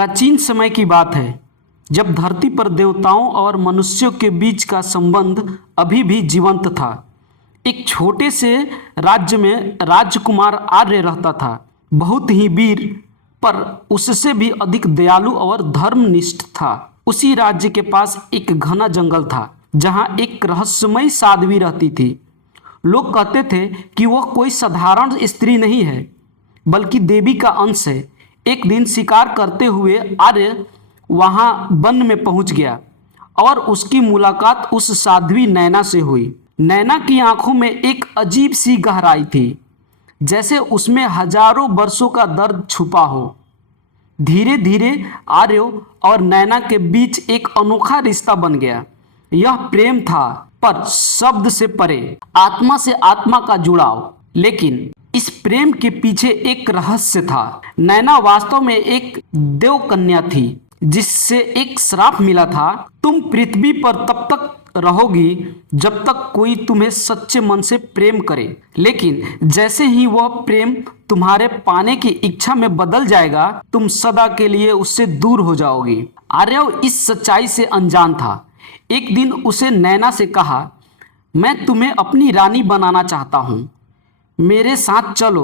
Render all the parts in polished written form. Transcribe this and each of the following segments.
प्राचीन समय की बात है, जब धरती पर देवताओं और मनुष्यों के बीच का संबंध अभी भी जीवंत था। एक छोटे से राज्य में राजकुमार आर्य रहता था। बहुत ही वीर, पर उससे भी अधिक दयालु और धर्मनिष्ठ था। उसी राज्य के पास एक घना जंगल था, जहाँ एक रहस्यमयी साध्वी रहती थी। लोग कहते थे कि वह कोई साधारण स्त्री नहीं है, बल्कि देवी का अंश है। एक दिन शिकार करते हुए आर्य वहां वन में पहुंच गया और उसकी मुलाकात उस साध्वी नैना से हुई। नैना की आंखों में एक अजीब सी गहराई थी, जैसे उसमें हजारों वर्षों का दर्द छुपा हो। धीरे धीरे आर्य और नैना के बीच एक अनोखा रिश्ता बन गया। यह प्रेम था, पर शब्द से परे, आत्मा से आत्मा का जुड़ाव। लेकिन इस प्रेम के पीछे एक रहस्य था। नैना वास्तव में एक देव कन्या थी, जिससे एक श्राप मिला था। तुम पृथ्वी पर तब तक रहोगी जब तक कोई तुम्हें सच्चे मन से प्रेम करे, लेकिन जैसे ही वह प्रेम तुम्हारे पाने की इच्छा में बदल जाएगा, तुम सदा के लिए उससे दूर हो जाओगी। आर्य इस सच्चाई से अनजान था। एक दिन उसे नैना से कहा, मैं तुम्हें अपनी रानी बनाना चाहता हूँ, मेरे साथ चलो,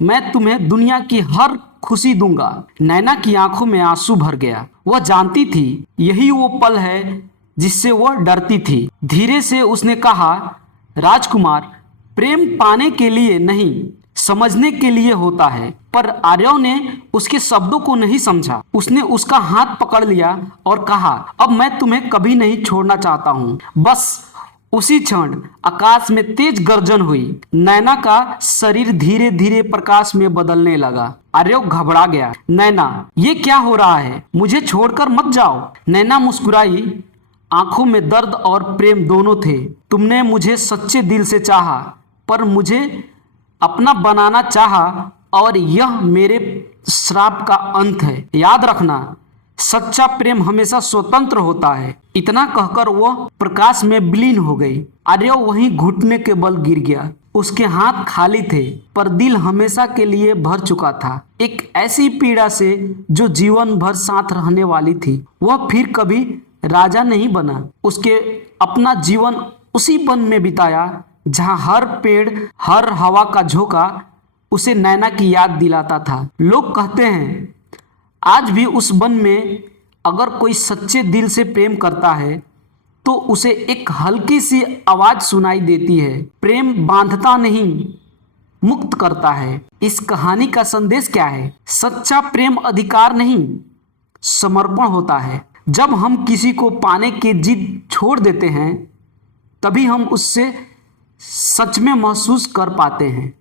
मैं तुम्हें दुनिया की हर खुशी दूंगा। नैना की आंखों में आंसू भर गया। वह जानती थी यही वो पल है जिससे वह डरती थी। धीरे से उसने कहा, राजकुमार, प्रेम पाने के लिए नहीं, समझने के लिए होता है। पर आर्य ने उसके शब्दों को नहीं समझा। उसने उसका हाथ पकड़ लिया और कहा, अब मैं तुम्हें कभी नहीं छोड़ना चाहता हूँ। बस उसी क्षण आकाश में तेज गर्जन हुई। नैना का शरीर धीरे धीरे प्रकाश में बदलने लगा। आर्य घबरा गया। नैना, ये क्या हो रहा है? मुझे छोड़कर मत जाओ। नैना मुस्कुराई। आंखों में दर्द और प्रेम दोनों थे। तुमने मुझे सच्चे दिल से चाहा, पर मुझे अपना बनाना चाहा, और यह मेरे श्राप का अंत है। याद रखना, सच्चा प्रेम हमेशा स्वतंत्र होता है। इतना कहकर वह प्रकाश में विलीन हो गई। आर्य वहीं घुटने के बल गिर गया। उसके हाथ खाली थे, पर दिल हमेशा के लिए भर चुका था, एक ऐसी पीड़ा से जो जीवन भर साथ रहने वाली थी। वह फिर कभी राजा नहीं बना। उसके अपना जीवन उसी वन में बिताया, जहां हर पेड़, हर हवा का झोंका उसे नैना की याद दिलाता था। लोग कहते हैं, आज भी उस वन में अगर कोई सच्चे दिल से प्रेम करता है, तो उसे एक हल्की सी आवाज सुनाई देती है। प्रेम बांधता नहीं, मुक्त करता है। इस कहानी का संदेश क्या है? सच्चा प्रेम अधिकार नहीं, समर्पण होता है। जब हम किसी को पाने की जिद छोड़ देते हैं, तभी हम उससे सच में महसूस कर पाते हैं।